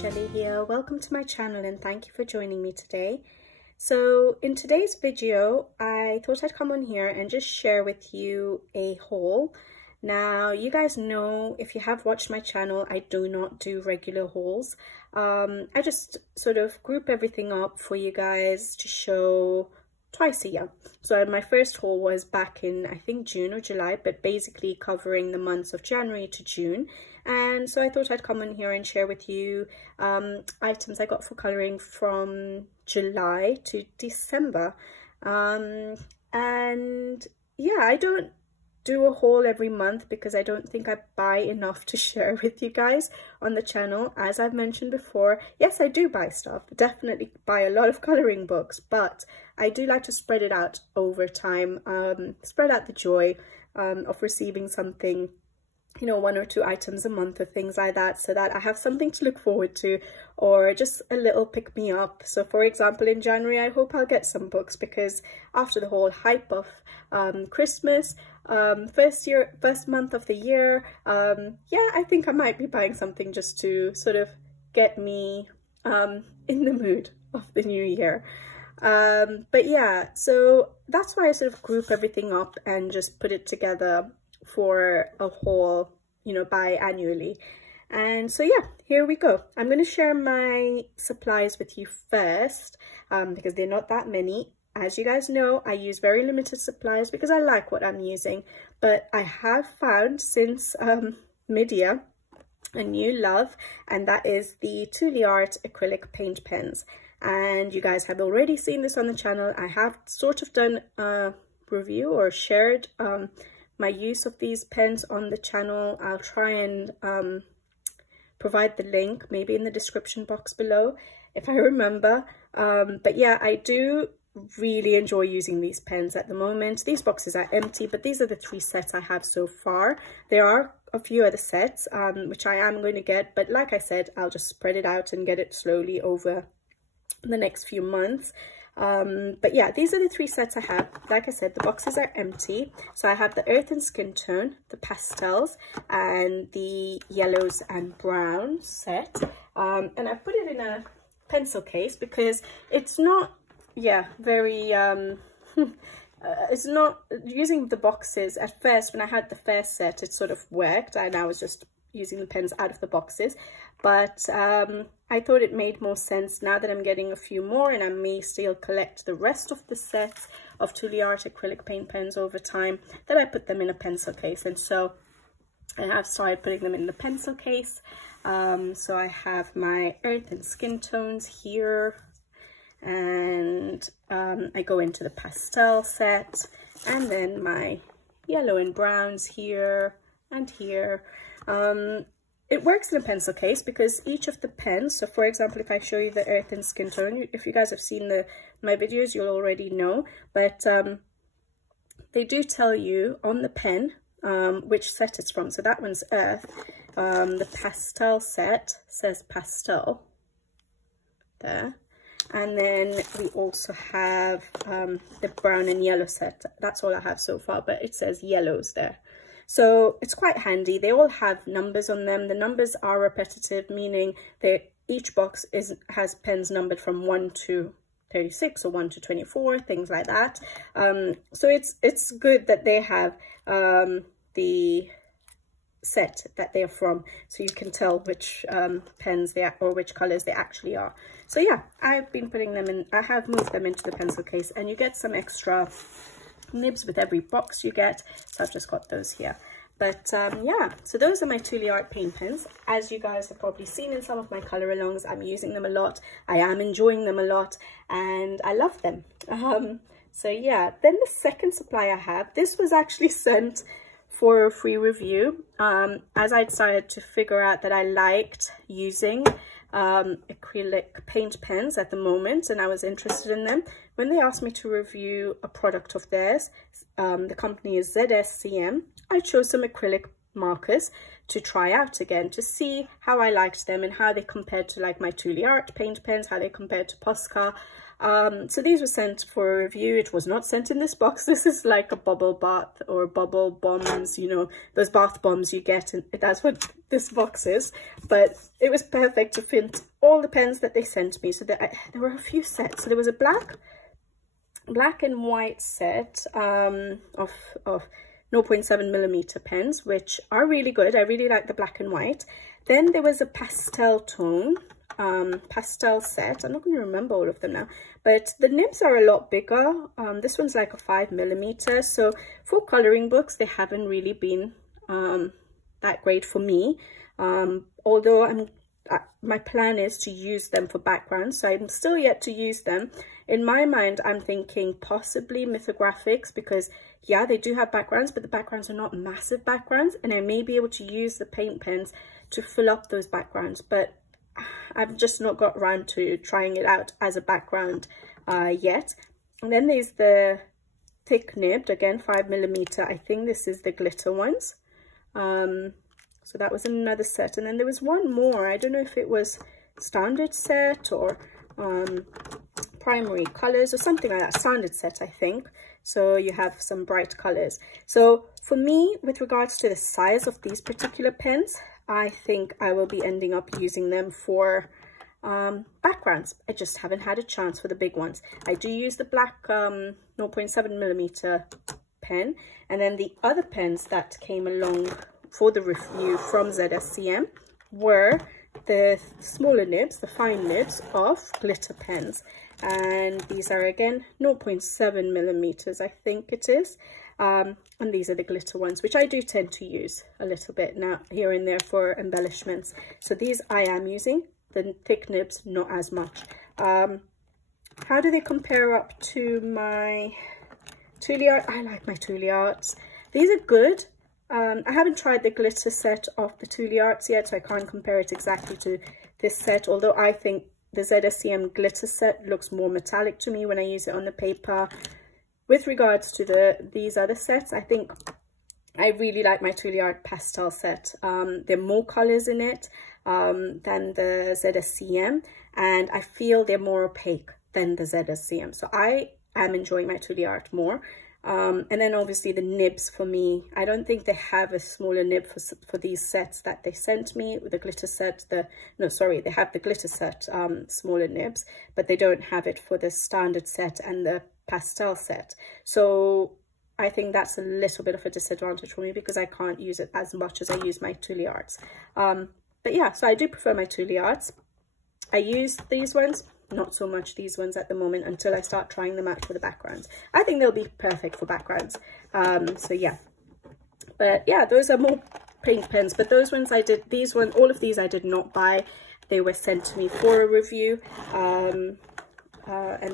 Shelley here. Welcome to my channel and thank you for joining me today. So in today's video, I thought I'd come on here and just share with you a haul. Now, you guys know, if you have watched my channel, I do not do regular hauls. I just sort of group everything up for you guys to show twice a year. So my first haul was back in, I think, June or July, but basically covering the months of January to June. And so I thought I'd come in here and share with you items I got for colouring from July to December. And yeah, I don't do a haul every month because I don't think I buy enough to share with you guys on the channel. As I've mentioned before, yes, I do buy stuff, definitely buy a lot of colouring books, but I do like to spread it out over time, spread out the joy of receiving something, you know, 1 or 2 items a month or things like that, so that I have something to look forward to, or just a little pick me up. So for example, in January, I hope I'll get some books, because after the whole hype of Christmas, first month of the year, yeah, I think I might be buying something just to sort of get me in the mood of the new year. But yeah, so that's why I sort of group everything up and just put it together for a haul, you know, biannually. And so yeah, here we go. I'm going to share my supplies with you first, because they're not that many. As you guys know, I use very limited supplies because I like what I'm using, but I have found since mid-year a new love, and that is the Tully Art acrylic paint pens. And you guys have already seen this on the channel. I have sort of done a review or shared my use of these pens on the channel. I'll try and provide the link maybe in the description box below if I remember. But yeah, I do really enjoy using these pens at the moment. These boxes are empty, but these are the 3 sets I have so far. There are a few other sets which I am going to get, but like I said, I'll just spread it out and get it slowly over the next few months. But yeah, these are the 3 sets I have. Like I said, the boxes are empty. So I have the earth and skin tone, the pastels, and the yellows and browns set. And I put it in a pencil case because it's not, yeah, very, it's not, using the boxes at first, when I had the first set, it sort of worked, and I was just using the pens out of the boxes. But I thought it made more sense now that I'm getting a few more, and I may still collect the rest of the sets of Tully Art acrylic paint pens over time, that I put them in a pencil case. And so I have started putting them in the pencil case. So I have my earth and skin tones here, and I go into the pastel set, and then my yellow and browns here and here. It works in a pencil case because each of the pens, so for example, if I show you the earth and skin tone, if you guys have seen my videos, you'll already know, but they do tell you on the pen which set it's from. So that one's earth. The pastel set says pastel there. And then we also have the brown and yellow set. That's all I have so far, but it says yellows there. So it's quite handy. They all have numbers on them. The numbers are repetitive, meaning that each box has pens numbered from 1 to 36 or 1 to 24, things like that. So it's good that they have the set that they're from, so you can tell which pens they are, or which colors they actually are. So yeah, I've been putting them in, I have moved them into the pencil case, and you get some extra nibs with every box you get, so I've just got those here. But yeah, so those are my Tully Art paint pens. As you guys have probably seen in some of my color alongs, I'm using them a lot, I am enjoying them a lot, and I love them. So yeah, then the second supply I have, this was actually sent for a free review, as I decided to figure out that I liked using acrylic paint pens at the moment, and I was interested in them. When they asked me to review a product of theirs, the company is ZSCM, I chose some acrylic markers to try out again, to see how I liked them and how they compared to like my Tully Art paint pens, how they compared to Posca, So these were sent for review. It was not sent in this box. This is like a bubble bath or bubble bombs, you know, those bath bombs you get, and that's what this box is. But it was perfect to fit all the pens that they sent me. So there were a few sets. So there was a black and white set of 0.7mm pens, which are really good. I really like the black and white. Then there was a pastel tone pastel set. I'm not going to remember all of them now, but the nibs are a lot bigger. This one's like a 5mm, so for coloring books they haven't really been that great for me, although my plan is to use them for backgrounds, so I'm still yet to use them. In my mind, I'm thinking possibly mythographics, because yeah, they do have backgrounds, but the backgrounds are not massive backgrounds, and I may be able to use the paint pens to fill up those backgrounds, but I've just not got around to trying it out as a background yet. And then there's the thick nibbed, again 5mm. I think this is the glitter ones. So that was another set, and then there was one more. I don't know if it was standard set or primary colors or something like that. Standard set, I think. So you have some bright colors. So for me, with regards to the size of these particular pens, I think I will be ending up using them for backgrounds. I just haven't had a chance for the big ones. I do use the black 0.7mm pen, and then the other pens that came along for the review from ZSCM were the smaller nibs, the fine nibs of glitter pens, and these are again 0.7mm, I think it is. And these are the glitter ones, which I do tend to use a little bit now here and there for embellishments. So these I am using, the thick nibs not as much. How do they compare up to my Tully art? I like my Tully arts. These are good. I haven't tried the glitter set of the Tully arts yet, so I can't compare it exactly to this set, although I think the ZSCM glitter set looks more metallic to me when I use it on the paper. With regards to these other sets, I think I really like my Tully art pastel set. There are more colors in it than the ZSCM, and I feel they're more opaque than the ZSCM. So I am enjoying my Tully art more. And then obviously the nibs for me, I don't think they have a smaller nib for these sets that they sent me. The glitter set, they have the glitter set smaller nibs, but they don't have it for the standard set and the pastel set. So I think that's a little bit of a disadvantage for me, because I can't use it as much as I use my Tully arts. But yeah, so I do prefer my Tully arts. I use these ones, not so much these ones at the moment, until I start trying them out for the backgrounds. I think they'll be perfect for backgrounds. So yeah, but yeah, those are more paint pens, but those ones I did, all of these I did not buy. They were sent to me for a review, and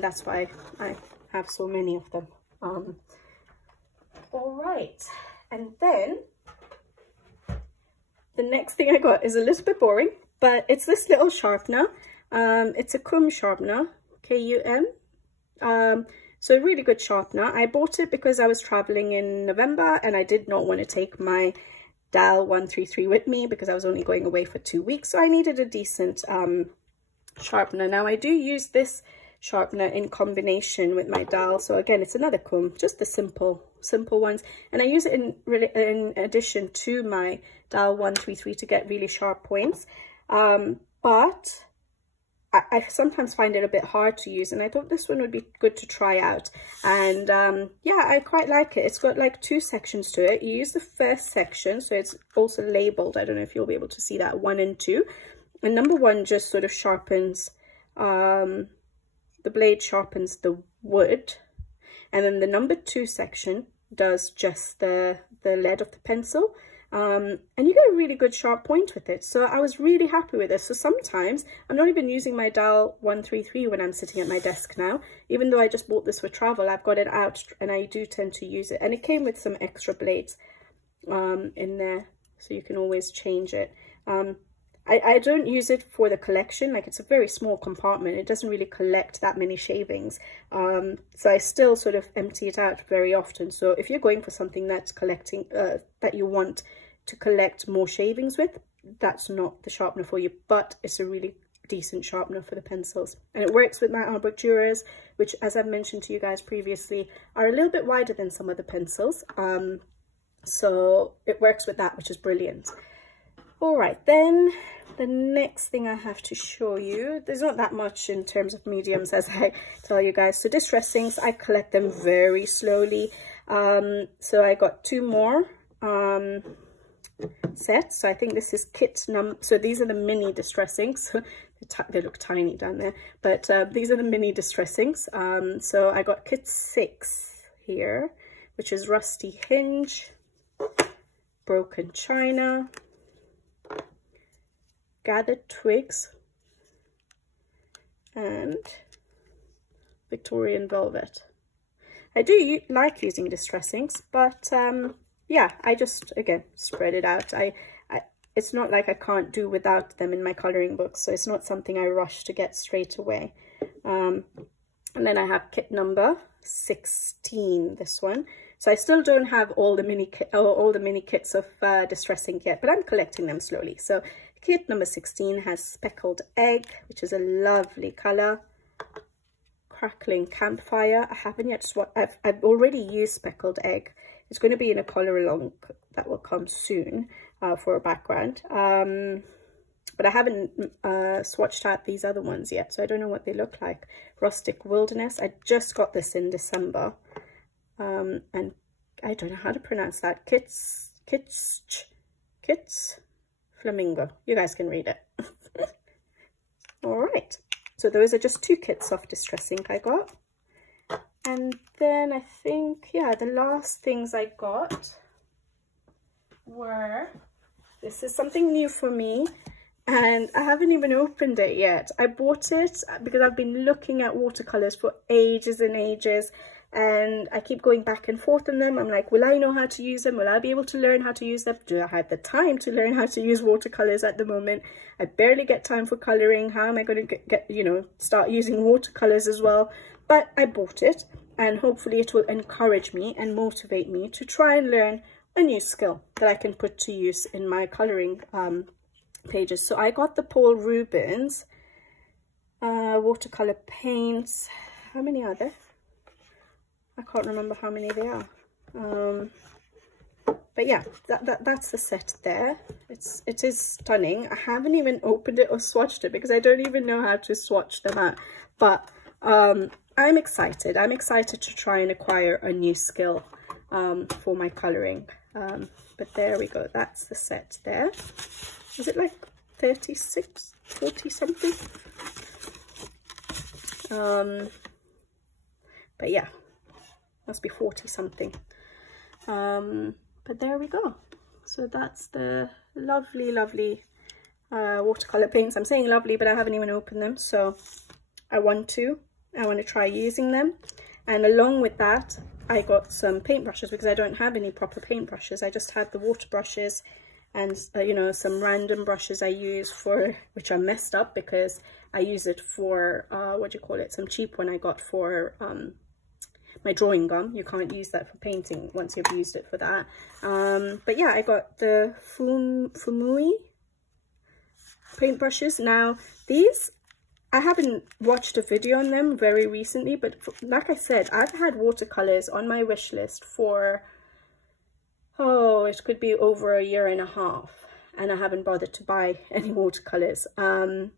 that's why I have so many of them. All right, and then the next thing I got is a little bit boring, but it's this little sharpener. It's a KUM Sharpener, K-U-M. So a really good sharpener. I bought it because I was traveling in November and I did not want to take my DAL 133 with me because I was only going away for 2 weeks. So I needed a decent sharpener. Now I do use this sharpener in combination with my DAL. So again, it's another KUM, just the simple ones. And I use it in addition to my DAL 133 to get really sharp points. But I sometimes find it a bit hard to use, and I thought this one would be good to try out. And yeah, I quite like it. It's got like 2 sections to it. You use the first section, so it's also labeled. I don't know if you'll be able to see that, 1 and 2. And number 1 just sort of sharpens, the blade sharpens the wood, and then the number 2 section does just the lead of the pencil. And you get a really good sharp point with it, so I was really happy with this. So sometimes I'm not even using my DAL 133 when I'm sitting at my desk now, even though I just bought this for travel. I've got it out and I do tend to use it, and it came with some extra blades in there, so you can always change it. I don't use it for the collection, like it's a very small compartment, it doesn't really collect that many shavings, so I still sort of empty it out very often. So if you're going for something that's collecting, that you want to collect more shavings with, that's not the sharpener for you, but it's a really decent sharpener for the pencils. And it works with my Arbor Duras, which, as I've mentioned to you guys previously, are a little bit wider than some other pencils. So it works with that, which is brilliant. All right, then the next thing I have to show you, there's not that much in terms of mediums, as I tell you guys. So distressings, I collect them very slowly. So I got 2 more sets. So I think this is kit number, so these are the mini distressings. They look tiny down there, but these are the mini distressings. So I got kit 6 here, which is rusty hinge, broken china, gathered twigs, and Victorian velvet. I do like using distressings, but yeah, I just, again, spread it out. It's not like I can't do without them in my colouring books, so it's not something I rush to get straight away. And then I have kit number 16, this one. So I still don't have all the mini kits of distressing yet, but I'm collecting them slowly. So kit number 16 has speckled egg, which is a lovely colour. Crackling campfire. I haven't yet I've already used speckled egg. It's going to be in a colour along that will come soon for a background. But I haven't swatched out these other ones yet, so I don't know what they look like. Rustic Wilderness. I just got this in December. And I don't know how to pronounce that. Kits Flamingo. You guys can read it. All right. So those are just 2 kits of distress ink I got. And then I think, yeah, the last things I got were, this is something new for me, and I haven't even opened it yet. I bought it because I've been looking at watercolors for ages and ages, and I keep going back and forth on them. I'm like, will I know how to use them? Will I be able to learn how to use them? Do I have the time to learn how to use watercolors at the moment? I barely get time for coloring. How am I going to get you know, start using watercolors as well? But I bought it, and hopefully it will encourage me and motivate me to try and learn a new skill that I can put to use in my coloring pages. So I got the Paul Rubens watercolor paints. How many are there? I can't remember how many they are. But yeah, that's the set there. It is stunning. I haven't even opened it or swatched it because I don't even know how to swatch them out. But I'm excited. I'm excited to try and acquire a new skill for my colouring. But there we go. That's the set there. Is it like 36, 40 something? But yeah, must be 40 something. But there we go. So that's the lovely watercolor paints. I'm saying lovely, but I haven't even opened them, so I want to try using them. And along with that, I got some paintbrushes because I don't have any proper paintbrushes. I just have the water brushes and you know, some random brushes I use for, which are messed up because I use it for what do you call it, some cheap one I got for my drawing gum. You can't use that for painting once you've used it for that. But yeah, I got the Fumui paintbrushes. Now these, I haven't watched a video on them very recently, but like I said, I've had watercolors on my wish list for, oh, it could be over a year and a half, and I haven't bothered to buy any watercolors and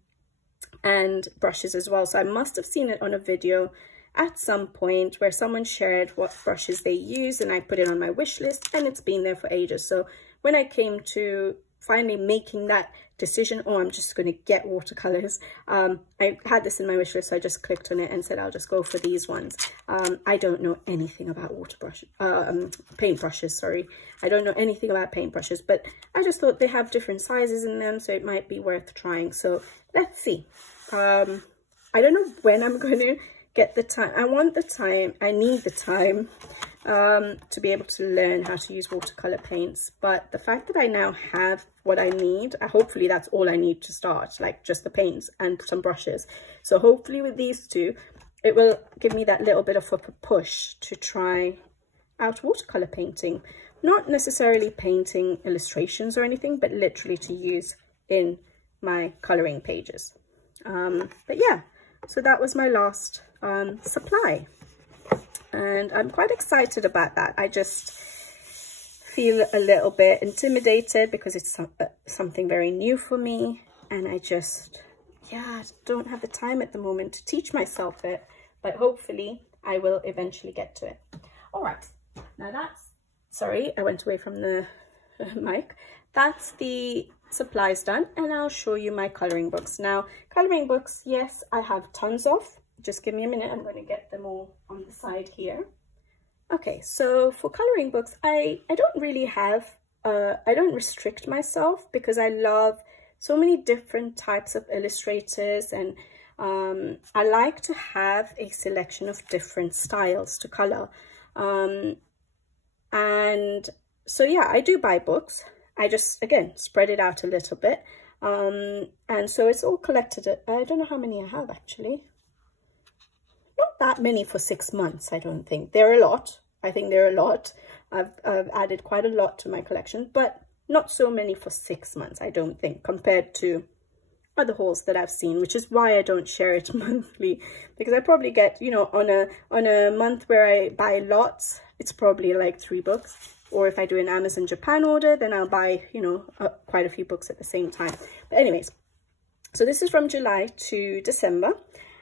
brushes as well. So I must have seen it on a video at some point where someone shared what brushes they use, and I put it on my wish list, and it's been there for ages. So when I came to finally making that decision, oh, I'm just going to get watercolors, I had this in my wish list, so I just clicked on it and said I'll just go for these ones. I don't know anything about paintbrushes, sorry. I don't know anything about paintbrushes, but I just thought they have different sizes in them, so it might be worth trying. So let's see. I don't know when I'm going to get the time. I want the time, I need the time to be able to learn how to use watercolor paints. But the fact that I now have what I need, hopefully that's all I need to start, like just the paints and some brushes. So hopefully with these two, it will give me that little bit of a push to try out watercolor painting. Not necessarily painting illustrations or anything, but literally to use in my coloring pages. But yeah, so that was my last supply, and I'm quite excited about that. I just feel a little bit intimidated because it's something very new for me, and I just, yeah, don't have the time at the moment to teach myself it, but hopefully I will eventually get to it. All right, now that's, sorry, I went away from the mic. That's the supplies done, and I'll show you my coloring books. Now, coloring books, yes, I have tons of. Just give me a minute, I'm going to get them all on the side here. Okay, so for coloring books, I don't really have, I don't restrict myself because I love so many different types of illustrators, and I like to have a selection of different styles to color. And so yeah, I do buy books. I just, again, spread it out a little bit. And so it's all collected. I don't know how many I have actually. Not that many for 6 months, I don't think. They're a lot. I think they're a lot. I've added quite a lot to my collection, but not so many for 6 months, I don't think, compared to other hauls that I've seen, which is why I don't share it monthly, because I probably get, you know, on a month where I buy lots, it's probably like 3 books. Or if I do an Amazon Japan order, then I'll buy, you know, quite a few books at the same time. But anyways, so this is from July to December.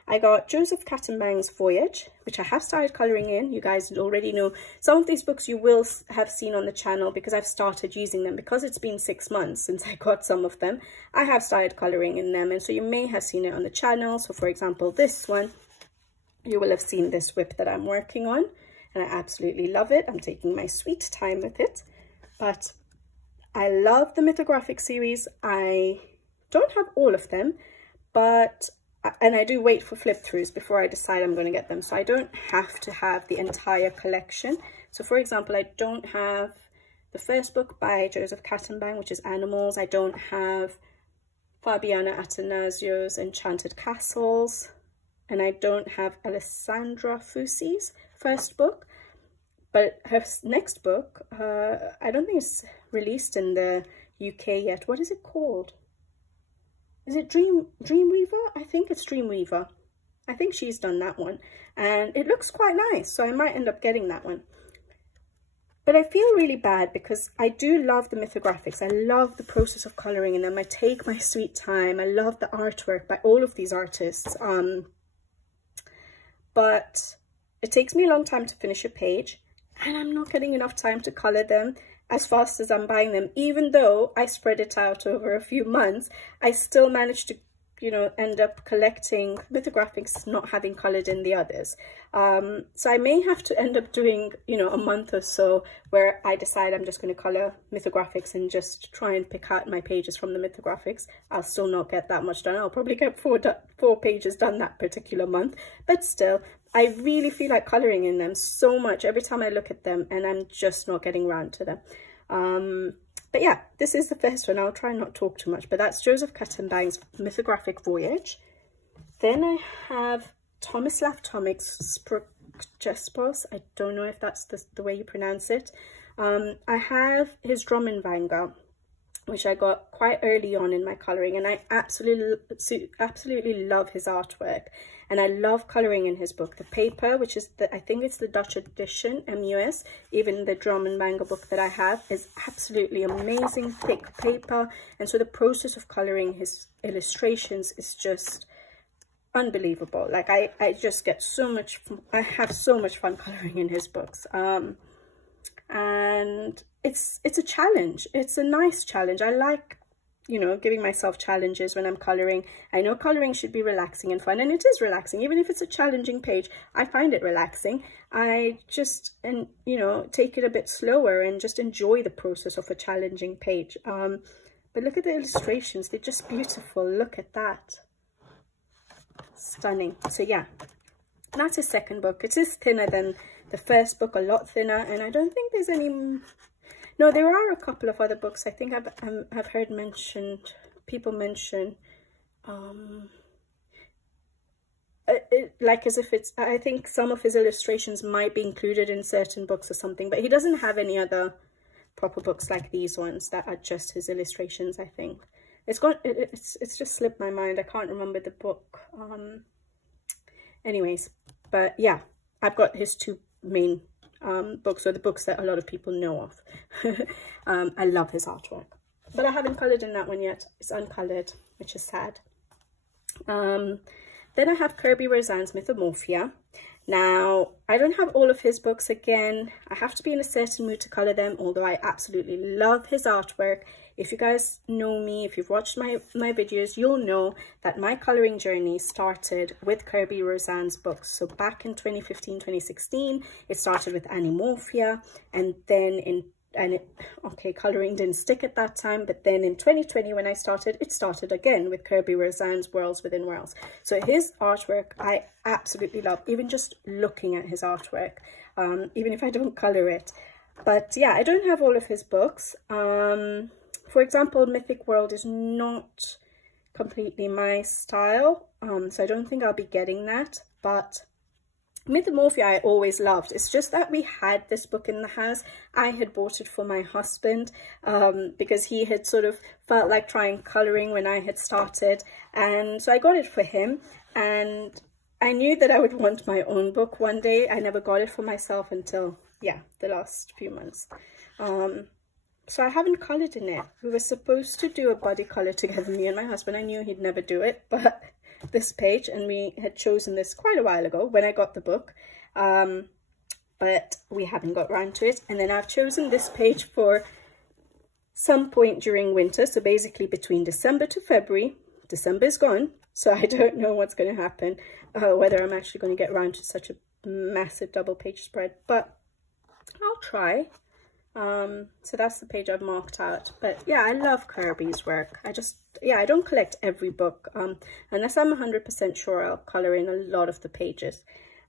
I got Joseph Kattenbang's Voyage, which I have started colouring in. You guys already know some of these books you will have seen on the channel because I've started using them. Because it's been 6 months since I got some of them, I have started colouring in them. And so you may have seen it on the channel. So for example, this one, you will have seen this whip that I'm working on. And I absolutely love it. I'm taking my sweet time with it. But I love the Mythographic series. I don't have all of them, but, and I do wait for flip throughs before I decide I'm going to get them. So I don't have to have the entire collection. So for example, I don't have the first book by Joseph Kattenbang, which is Animals. I don't have Fabiana Tenazia's Enchanted Castles. And I don't have Alessandra Fusi's first book, but her next book, I don't think it's released in the UK yet. What is it called? Is it Dreamweaver? I think it's Dreamweaver. I think she's done that one, and it looks quite nice, so I might end up getting that one. But I feel really bad because I do love the Mythographics. I love the process of colouring in them. I take my sweet time. I love the artwork by all of these artists. But it takes me a long time to finish a page, and I'm not getting enough time to colour them as fast as I'm buying them. Even though I spread it out over a few months, I still managed to, you know, end up collecting Mythographics, not having coloured in the others. So I may have to end up doing, you know, a month or so where I decide I'm just going to colour Mythographics and just try and pick out my pages from the Mythographics. I'll still not get that much done. I'll probably get four pages done that particular month, but still, I really feel like colouring in them so much every time I look at them, and I'm just not getting around to them. But yeah, this is the first one. I'll try not to talk too much, but that's Joseph Kattenbang's Mythographic Voyage. Then I have Tomislav Tomic's Sprukjespos. I don't know if that's the way you pronounce it. I have his Drummenwanger, which I got quite early on in my colouring, and I absolutely love his artwork. And I love colouring in his book. The paper, which is I think it's the Dutch edition, MUS, even the Drummenwanger book that I have, is absolutely amazing, thick paper. And so the process of colouring his illustrations is just unbelievable. Like I just get so much, I have so much fun colouring in his books. And it's a challenge. It's a nice challenge. I like, you know, giving myself challenges when I'm colouring. I know colouring should be relaxing and fun, and it is relaxing. Even if it's a challenging page, I find it relaxing. I just, you know, take it a bit slower and just enjoy the process of a challenging page. But look at the illustrations. They're just beautiful. Look at that. Stunning. So yeah, that's his second book. It is thinner than the first book, a lot thinner, and I don't think there's any... No, there are a couple of other books. I think I've heard people mention, like as if it's, I think some of his illustrations might be included in certain books or something, but he doesn't have any other proper books like these ones that are just his illustrations, I think. it's just slipped my mind. I can't remember the book. Anyways, but yeah, I've got his two main books, or the books that a lot of people know of. I love his artwork, but I haven't coloured in that one yet. It's uncoloured, which is sad. Then I have Kirby Rose's Mythomorphia. Now, I don't have all of his books again. I have to be in a certain mood to colour them, although I absolutely love his artwork. If you guys know me, if you've watched my videos, you'll know that my colouring journey started with Kirby Rose's books. So back in 2015, 2016, it started with Animorphia, and then colouring didn't stick at that time, but then in 2020 when I started, it started again with Kirby Rose's Worlds Within Worlds. So his artwork I absolutely love, even just looking at his artwork, even if I don't colour it. But yeah, I don't have all of his books. For example, Mythic World is not completely my style, so I don't think I'll be getting that, but Mythomorphia I always loved. It's just that we had this book in the house. I had bought it for my husband because he had sort of felt like trying colouring when I had started, and so I got it for him, and I knew that I would want my own book one day. I never got it for myself until, yeah, the last few months. So I haven't coloured in it. We were supposed to do a body colour together, me and my husband. I knew he'd never do it, but this page, and we had chosen this quite a while ago when I got the book, but we haven't got around to it. And then I've chosen this page for some point during winter, so basically between December to February. December is gone, so I don't know what's going to happen, whether I'm actually going to get around to such a massive double page spread, but I'll try. So that's the page I've marked out. But yeah, I love Kirby's work. I don't collect every book unless I'm 100% sure I'll colour in a lot of the pages.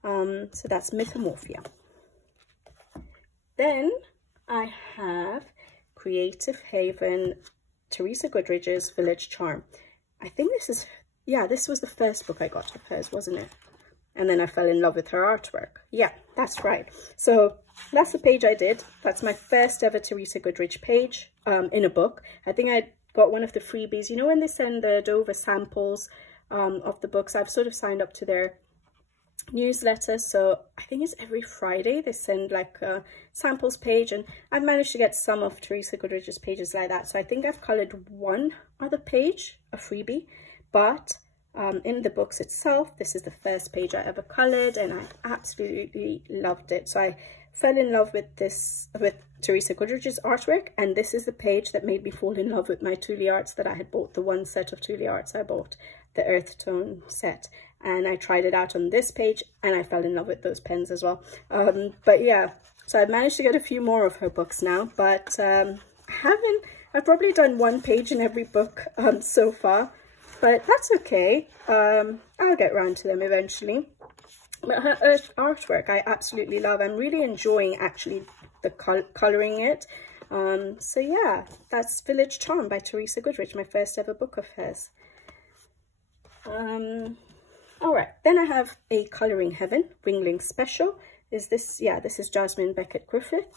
So that's Mythomorphia. Then I have Creative Haven, Teresa Goodridge's Village Charm. I think this was the first book I got of hers, wasn't it? And then I fell in love with her artwork. Yeah, that's right. So that's the page I did. That's my first ever Teresa Goodridge page in a book. I think I got one of the freebies. You know when they send the Dover samples of the books? I've sort of signed up to their newsletter. So I think it's every Friday they send like a samples page. And I've managed to get some of Teresa Goodridge's pages like that. So I think I've coloured one other page, a freebie. But in the books itself, this is the first page I ever coloured, and I absolutely loved it. So I fell in love with Teresa Goodridge's artwork, and this is the page that made me fall in love with my Tully arts that I had bought. The one set of Tully arts I bought, the earth tone set, and I tried it out on this page and I fell in love with those pens as well. But yeah, so I've managed to get a few more of her books now, but I've probably done one page in every book so far. But that's okay. I'll get around to them eventually. But her artwork I absolutely love. I'm really enjoying actually the colouring it. So yeah, that's Village Charm by Teresa Goodridge, my first ever book of hers. Alright, then I have A Colouring Heaven, Wingling Special. This is Jasmine Beckett Griffith.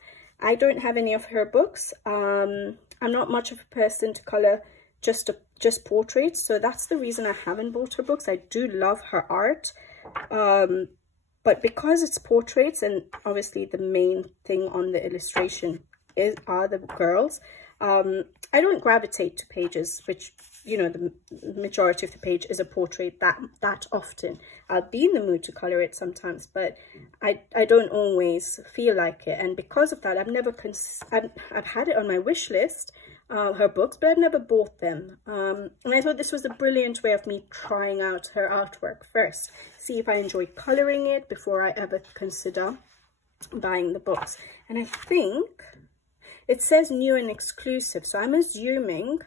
I don't have any of her books. I'm not much of a person to colour just portraits, so that's the reason I haven't bought her books. I do love her art, but because it's portraits, and obviously the main thing on the illustration are the girls, I don't gravitate to pages which, you know, the majority of the page is a portrait that often. I'll be in the mood to colour it sometimes, but I don't always feel like it, and because of that I've had it on my wish list, her books, but I've never bought them. And I thought this was a brilliant way of me trying out her artwork first, see if I enjoy colouring it before I ever consider buying the books. And I think it says new and exclusive, so I'm assuming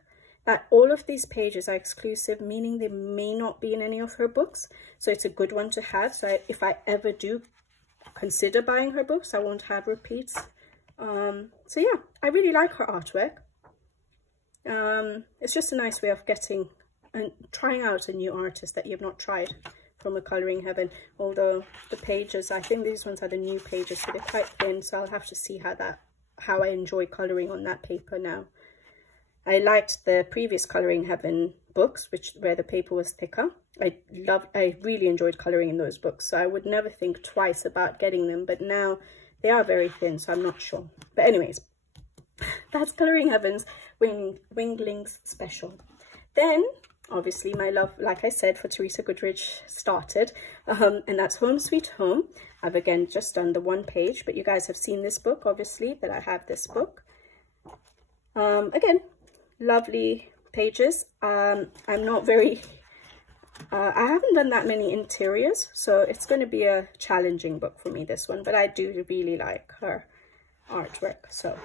that all of these pages are exclusive, meaning they may not be in any of her books. So it's a good one to have. So if I ever do consider buying her books, I won't have repeats. So yeah, I really like her artwork. It's just a nice way of getting and trying out a new artist that you've not tried from A Colouring Heaven. Although the pages, I think these ones are the new pages, so they're quite thin, so I'll have to see how I enjoy colouring on that paper now. I liked the previous Colouring Heaven books, where the paper was thicker. I really enjoyed colouring in those books, so I would never think twice about getting them, but now they are very thin, so I'm not sure. But anyways, that's Colouring Heaven's Winglings special. Then obviously my love, like I said, for Teresa Goodrich started, and that's Home Sweet Home. I've again just done the one page, but you guys have seen this book, obviously, that I have this book. Again, lovely pages. I'm not very I haven't done that many interiors, so it's going to be a challenging book for me, this one, but I do really like her artwork. So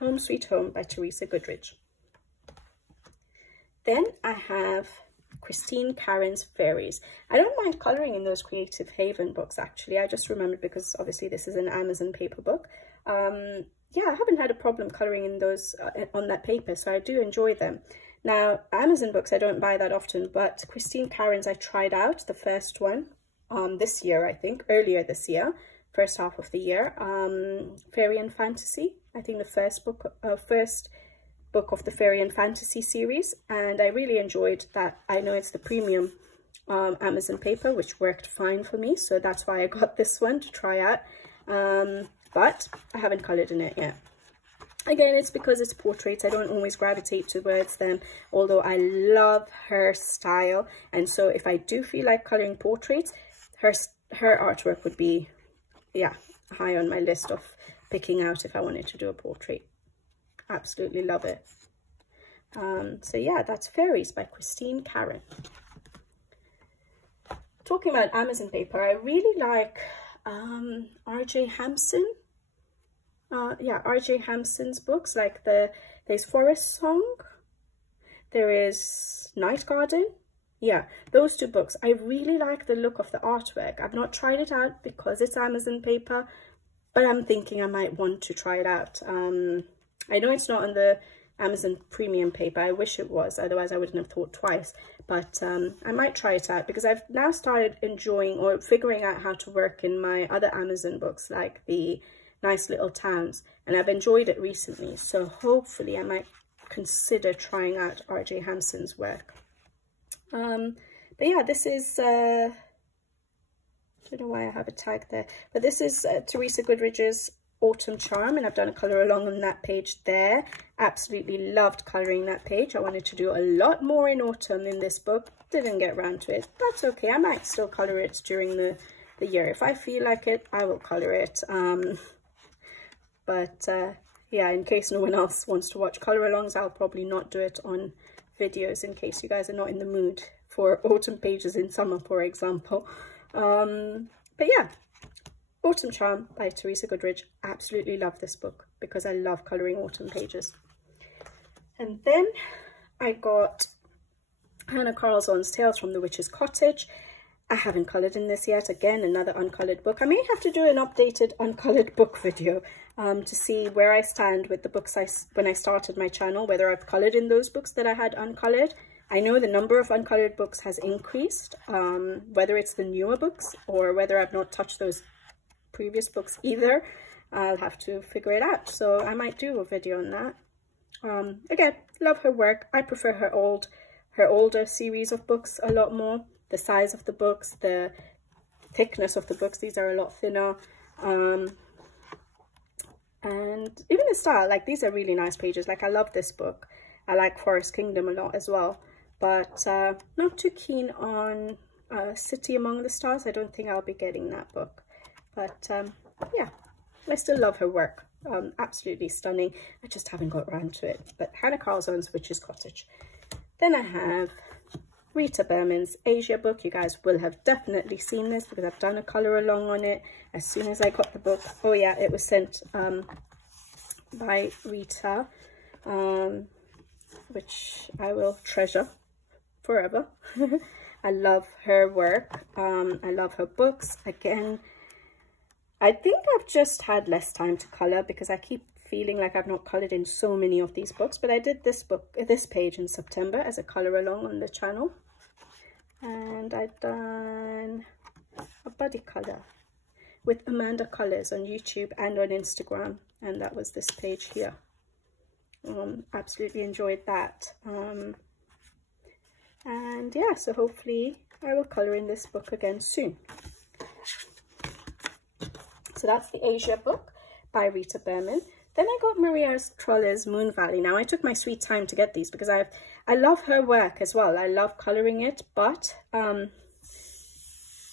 Home Sweet Home by Teresa Goodrich. Then I have Christine Karen's Fairies. I don't mind colouring in those Creative Haven books, actually. I just remembered because obviously this is an Amazon paper book. Yeah, I haven't had a problem colouring in those on that paper, so I do enjoy them. Now, Amazon books I don't buy that often, but Christine Karen's I tried out, the first one, this year, I think, earlier this year, first half of the year, Fairy and Fantasy, I think the first book of the Fairy and Fantasy series, and I really enjoyed that. I know it's the premium Amazon paper, which worked fine for me, so that's why I got this one to try out, but I haven't coloured in it yet. Again, it's because it's portraits. I don't always gravitate towards them, although I love her style. And so if I do feel like colouring portraits, her artwork would be, yeah, high on my list of picking out if I wanted to do a portrait. Absolutely love it. So yeah, that's Fairies by Christine Karen. Talking about Amazon paper, I really like R.J. Hansen. Yeah, R.J. Hansen's books, like there's Forest Song, there is Night Garden. Yeah, those two books. I really like the look of the artwork. I've not tried it out because it's Amazon paper, but I'm thinking I might want to try it out. I know it's not on the Amazon premium paper. I wish it was, otherwise I wouldn't have thought twice. But I might try it out because I've now started enjoying or figuring out how to work in my other Amazon books, like the Nice Little Towns, and I've enjoyed it recently, so hopefully I might consider trying out R.J. Hansen's work. But yeah, this is I don't know why I have a tag there, but this is Teresa Goodrich's Autumn Charm, and I've done a colour along on that page there. Absolutely loved colouring that page. I wanted to do a lot more in autumn in this book, didn't get around to it. That's okay, I might still colour it during the year. If I feel like it, I will colour it. But yeah, in case no one else wants to watch colour alongs, I'll probably not do it on videos in case you guys are not in the mood for autumn pages in summer, for example. But yeah, Autumn Charm by Teresa Goodrich. Absolutely love this book because I love colouring autumn pages. And then I got Hannah Carlson's Tales from the Witch's Cottage. I haven't coloured in this yet. Again, another uncoloured book. I may have to do an updated uncoloured book video to see where I stand with the books when I started my channel, whether I've coloured in those books that I had uncoloured. I know the number of uncoloured books has increased, whether it's the newer books or whether I've not touched those previous books either. I'll have to figure it out. So I might do a video on that. Again, love her work. I prefer her older series of books a lot more. The size of the books, the thickness of the books, these are a lot thinner. And even the style, like these are really nice pages. Like I love this book. I like Forest Kingdom a lot as well, but not too keen on City Among the Stars. I don't think I'll be getting that book, but yeah, I still love her work. Absolutely stunning. I just haven't got around to it. But Hannah Carlson's Witch's Cottage. Then I have Rita Berman's Asia book. You guys will have definitely seen this because I've done a colour along on it as soon as I got the book. Oh yeah, it was sent by Rita, which I will treasure forever. I love her work. I love her books. Again, I think I've just had less time to colour because I keep feeling like I've not coloured in so many of these books, but I did this page in September as a colour along on the channel, and I've done a buddy colour with Amanda Colours on YouTube and on Instagram, and that was this page here. Absolutely enjoyed that. And yeah, so hopefully I will colour in this book again soon. So that's the Asia book by Rita Berman. Then I got Maria Trolleys Moon Valley. Now I took my sweet time to get these because I love her work as well. I love colouring it, but I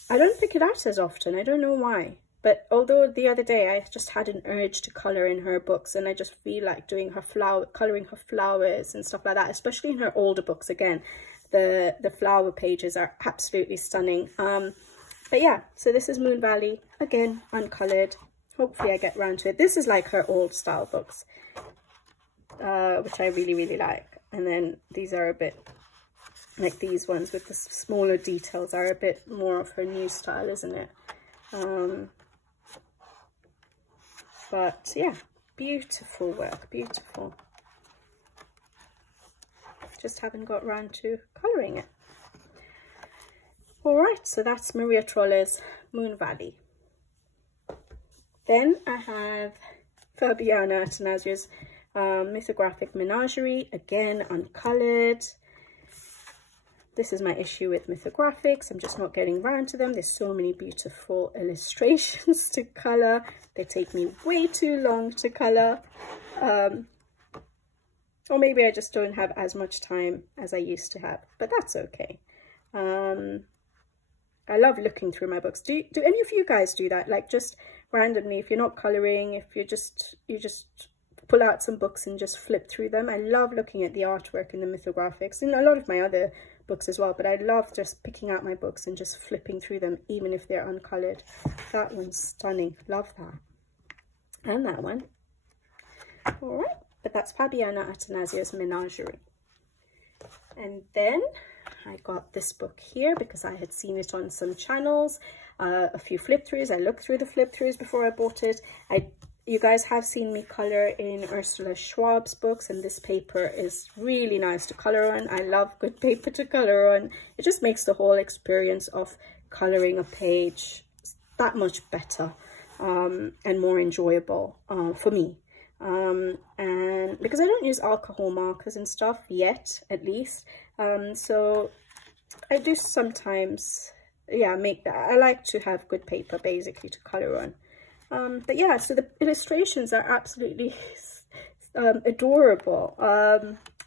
don't pick it out as often. I don't know why. But although the other day I just had an urge to colour in her books, and I just feel like doing her colouring her flowers and stuff like that, especially in her older books. Again, the flower pages are absolutely stunning. But yeah, so this is Moon Valley, again, uncoloured. Hopefully I get round to it. This is like her old style books, which I really, really like. And then these are a bit, like these ones with the smaller details are a bit more of her new style, isn't it? But yeah, beautiful work, beautiful. Just haven't got round to colouring it. All right, so that's Maria Trolleys Moon Valley. Then I have Fabiana Tenazia's Mythographic Menagerie, again uncoloured. This is my issue with mythographics. I'm just not getting round to them. There's so many beautiful illustrations to colour. They take me way too long to colour. Or maybe I just don't have as much time as I used to have, but that's okay. I love looking through my books. Do any of you guys do that? Like just randomly, if you're not colouring, if you just pull out some books and just flip through them. I love looking at the artwork and the mythographics, and a lot of my other books as well, but I love just picking out my books and just flipping through them, even if they're uncoloured. That one's stunning. Love that. And that one. All right, but that's Fabiana Tenazia's Menagerie. And then I got this book here because I had seen it on some channels, a few flip-throughs. I looked through the flip-throughs before I bought it. You guys have seen me colour in Ursula Schwab's books, and this paper is really nice to colour on. I love good paper to colour on. It just makes the whole experience of colouring a page that much better and more enjoyable for me. And because I don't use alcohol markers and stuff yet, at least, so I do sometimes, yeah, make that. I like to have good paper basically to colour on. But yeah, so the illustrations are absolutely adorable.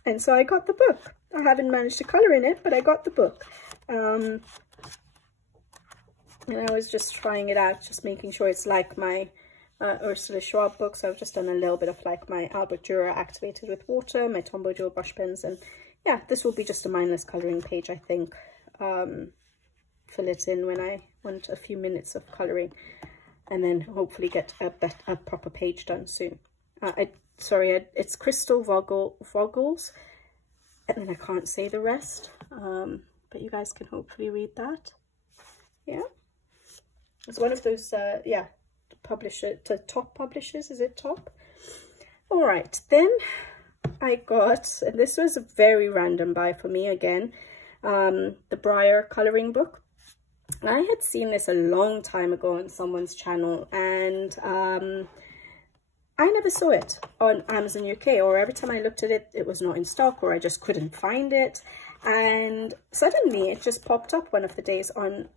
And so I got the book. I haven't managed to colour in it, but I got the book. And I was just trying it out, just making sure it's like my Ursula Schwab books. I've just done a little bit of like my Albert Dürer activated with water, my Tombow Joe brush pens, and yeah, this will be just a mindless colouring page, I think. Fill it in when I want a few minutes of colouring, and then hopefully get a proper page done soon. It's Crystal Vogels, and then I can't say the rest, but you guys can hopefully read that. Yeah, it's one of those, yeah, top publishers, is it top? All right, then I got, and this was a very random buy for me again, the Briar colouring book. I had seen this a long time ago on someone's channel, and I never saw it on Amazon UK, or every time I looked at it, it was not in stock, or I just couldn't find it. And suddenly it just popped up one of the days on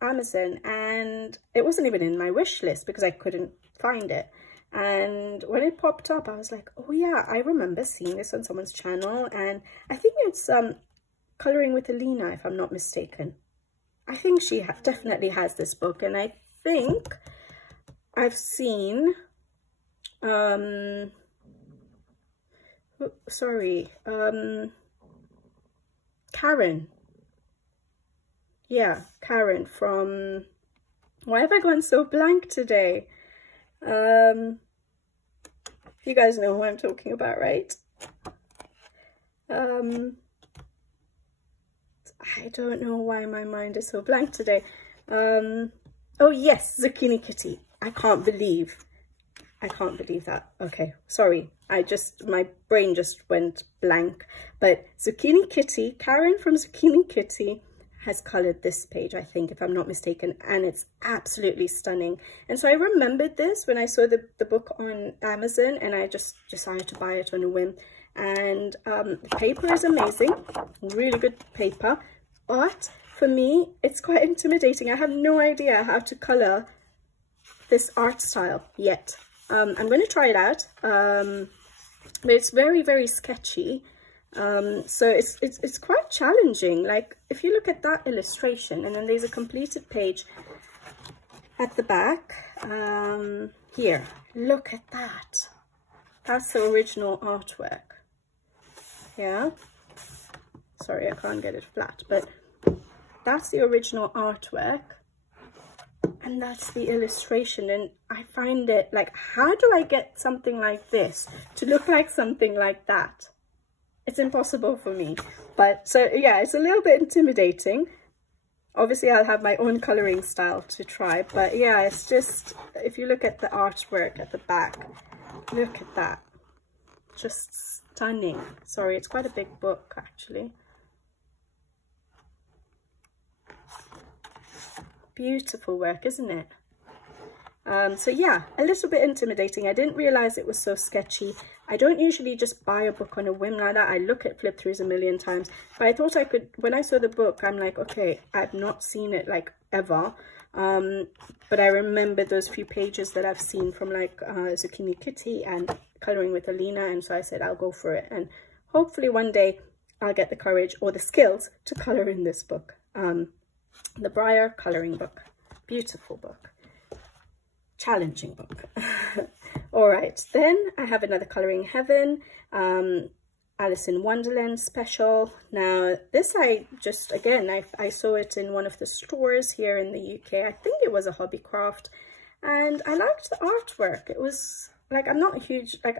Amazon, and it wasn't even in my wish list because I couldn't find it. And when it popped up, I was like, oh yeah, I remember seeing this on someone's channel, and I think it's Colouring with Alina, if I'm not mistaken. I think she definitely has this book, and I think I've seen, Karen. Yeah, Karen from, why have I gone so blank today? You guys know who I'm talking about, right? I don't know why my mind is so blank today. Oh yes, Zucchini Kitty. I can't believe that. Okay, sorry. My brain just went blank. But Zucchini Kitty, Karen from Zucchini Kitty, has colored this page, I think, if I'm not mistaken, and it's absolutely stunning. And so I remembered this when I saw the book on Amazon, and I just decided to buy it on a whim. And the paper is amazing, really good paper, but for me it's quite intimidating. I have no idea how to color this art style yet. I'm going to try it out, but it's very, very sketchy. So it's quite challenging. Like, if you look at that illustration, and then there's a completed page at the back. Here, look at that. That's the original artwork. Yeah, sorry, I can't get it flat, but that's the original artwork, and that's the illustration. And I find it like, how do I get something like this to look like something like that? It's impossible for me. But so yeah, it's a little bit intimidating. Obviously I'll have my own coloring style to try, but yeah, it's just, if you look at the artwork at the back, look at that, just stunning. Sorry, it's quite a big book actually. Beautiful work, isn't it? So yeah, a little bit intimidating. I didn't realize it was so sketchy. I don't usually just buy a book on a whim like that. I look at flip throughs a million times, but I thought I could, when I saw the book, I'm like, okay, I've not seen it like ever, but I remember those few pages that I've seen from like Zucchini Kitty and Coloring with Alina, and so I said I'll go for it, and hopefully one day I'll get the courage or the skills to color in this book. The Briar coloring book, beautiful book, challenging book. All right, then I have another Coloring Heaven, Alice in Wonderland special. Now this I just, again, I saw it in one of the stores here in the UK. I think it was a Hobbycraft, and I liked the artwork. It was like, I'm not a huge, like,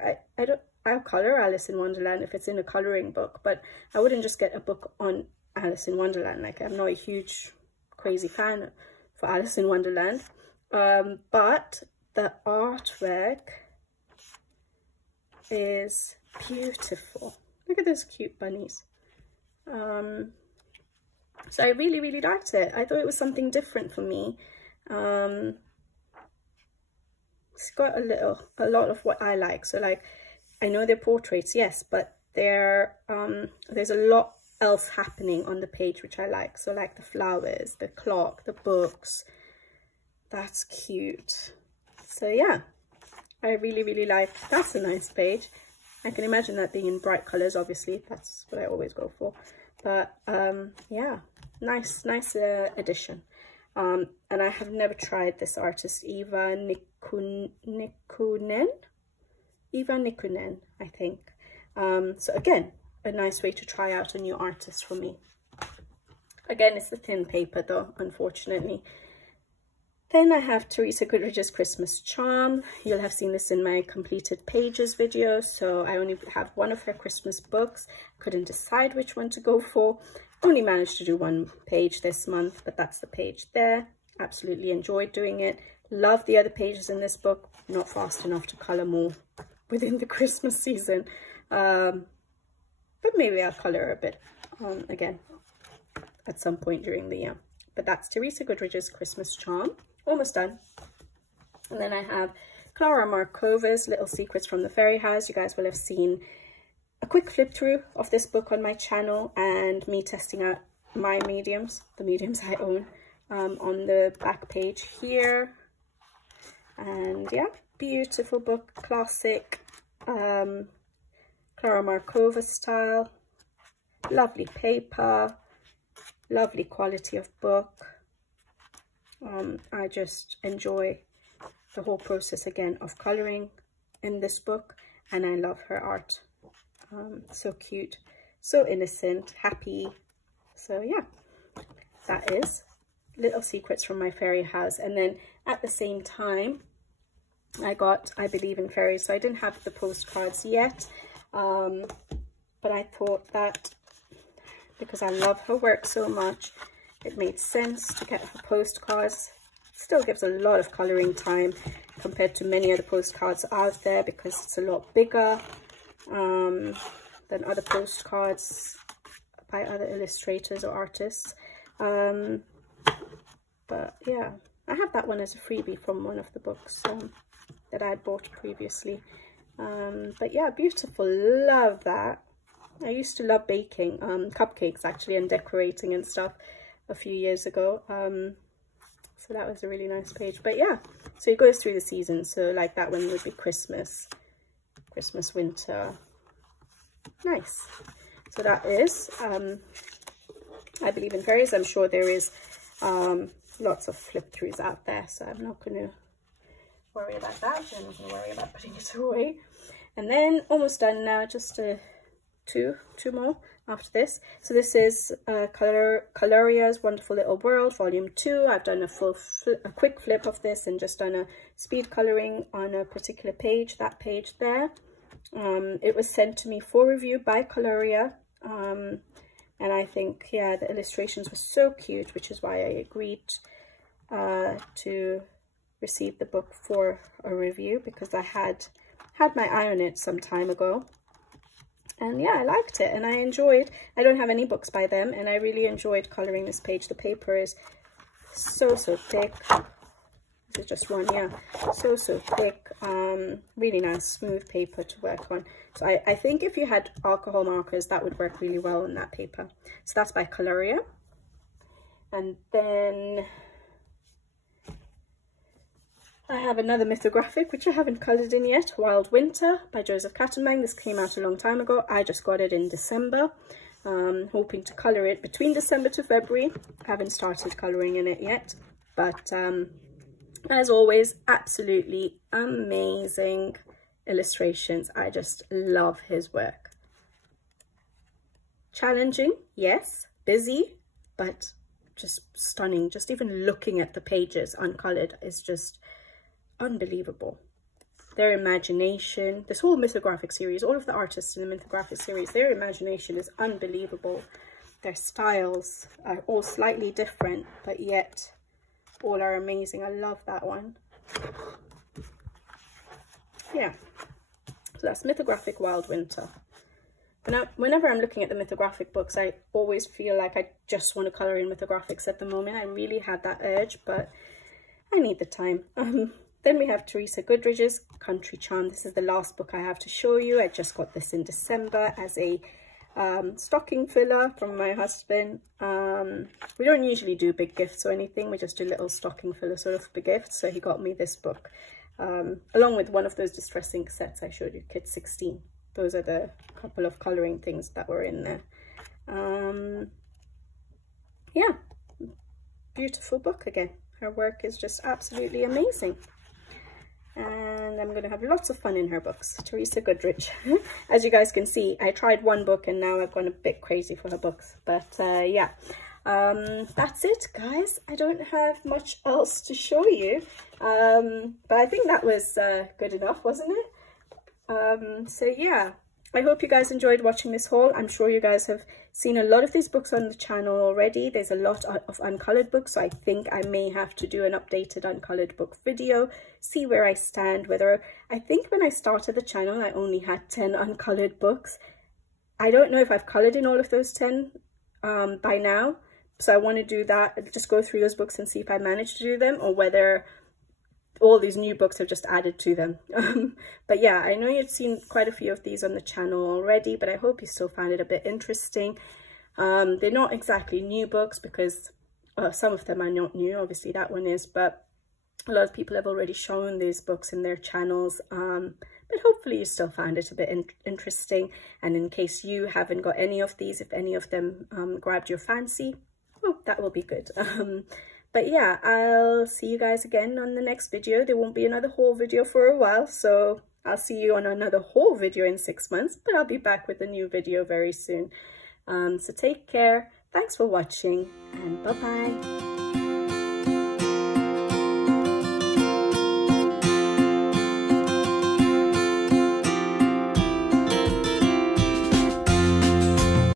I'll color Alice in Wonderland if it's in a coloring book, but I wouldn't just get a book on Alice in Wonderland. Like, I'm not a huge crazy fan for Alice in Wonderland, but the artwork is beautiful. Look at those cute bunnies. So I really, really liked it. I thought it was something different for me. It's got a lot of what I like. So like, I know they're portraits, yes, but there's a lot else happening on the page which I like. So like the flowers, the clock, the books, that's cute. So yeah, I really, really like, that's a nice page. I can imagine that being in bright colors, obviously, that's what I always go for. But yeah, nice addition. And I have never tried this artist, Eva Nikkunen, I think. So again, a nice way to try out a new artist for me. Again, it's the thin paper though, unfortunately. Then I have Teresa Goodridge's Christmas Charm. You'll have seen this in my completed pages video. So I only have one of her Christmas books. Couldn't decide which one to go for. Only managed to do one page this month, but that's the page there. Absolutely enjoyed doing it. Love the other pages in this book. Not fast enough to color more within the Christmas season. But maybe I'll color a bit again at some point during the year. But that's Teresa Goodridge's Christmas Charm. Almost done. And then I have Clara Markova's Little Secrets from the Fairy House. You guys will have seen a quick flip through of this book on my channel and me testing out my mediums, the mediums I own, on the back page here. And yeah, beautiful book, classic Clara Markova style, lovely paper, lovely quality of book. I just enjoy the whole process again of coloring in this book, and I love her art. So cute, so innocent, happy. So yeah, that is Little Secrets from my Fairy House. And then at the same time I got I Believe in Fairies. So I didn't have the postcards yet, but I thought that because I love her work so much, it made sense to get her postcards. Still gives a lot of coloring time compared to many other postcards out there, because it's a lot bigger than other postcards by other illustrators or artists. But yeah, I have that one as a freebie from one of the books that I had bought previously. But yeah, beautiful, love that. I used to love baking cupcakes actually, and decorating and stuff a few years ago. So that was a really nice page. But yeah, so it goes through the seasons. So like that one would be Christmas, winter. Nice. So that is I Believe in Fairies. I'm sure there is lots of flip throughs out there, so I'm not going to worry about that. I'm not going to worry about putting it away. And then almost done now, just two more after this. So this is Coloria's Wonderful Little World, Volume 2. I've done a quick flip of this and just done a speed coloring on a particular page, that page there. It was sent to me for review by Coloria, and I think, yeah, the illustrations were so cute, which is why I agreed to receive the book for a review, because I had my eye on it some time ago. And yeah, I liked it and I enjoyed. I don't have any books by them, and I really enjoyed coloring this page. The paper is so thick. This is just one, yeah, so thick. Really nice smooth paper to work on. So I think if you had alcohol markers, that would work really well on that paper. So that's by Coloria. And then I have another mythographic which I haven't coloured in yet, Wild Winter by Joseph Kattenbang. This came out a long time ago. I just got it in December, hoping to colour it between December to February. I haven't started colouring in it yet, but as always, absolutely amazing illustrations. I just love his work. Challenging, yes, busy, but just stunning. Just even looking at the pages uncoloured is just unbelievable. Their imagination, this whole mythographic series, all of the artists in the mythographic series, their imagination is unbelievable. Their styles are all slightly different, but yet all are amazing. I love that one. Yeah, so that's Mythographic Wild Winter. And whenever I'm looking at the mythographic books, I always feel like I just want to colour in mythographics at the moment. I really have that urge, but I need the time. Then we have Teresa Goodridge's Country Charm. This is the last book I have to show you. I just got this in December as a stocking filler from my husband. We don't usually do big gifts or anything. We just do little stocking filler sort of big gifts. So he got me this book, along with one of those distress ink sets I showed you, Kit 16. Those are the couple of colouring things that were in there. Yeah, beautiful book again. Her work is just absolutely amazing. And I'm going to have lots of fun in her books. Teresa Goodridge. As you guys can see, I tried one book and now I've gone a bit crazy for her books. But yeah, that's it, guys. I don't have much else to show you. But I think that was good enough, wasn't it? So yeah, I hope you guys enjoyed watching this haul. I'm sure you guys have seen a lot of these books on the channel already. There's a lot of uncoloured books, so I think I may have to do an updated uncoloured book video, see where I stand, whether I think when I started the channel I only had 10 uncoloured books. I don't know if I've coloured in all of those 10 by now, so I want to do that, just go through those books and see if I managed to do them, or whether all these new books have just added to them. But yeah, I know you've seen quite a few of these on the channel already, but I hope you still found it a bit interesting. They're not exactly new books, because some of them are not new, obviously that one is, but a lot of people have already shown these books in their channels. But hopefully you still found it a bit interesting, and in case you haven't got any of these, if any of them grabbed your fancy, oh, that will be good. But yeah, I'll see you guys again on the next video. There won't be another haul video for a while, so I'll see you on another haul video in 6 months, but I'll be back with a new video very soon. So take care, thanks for watching, and bye-bye.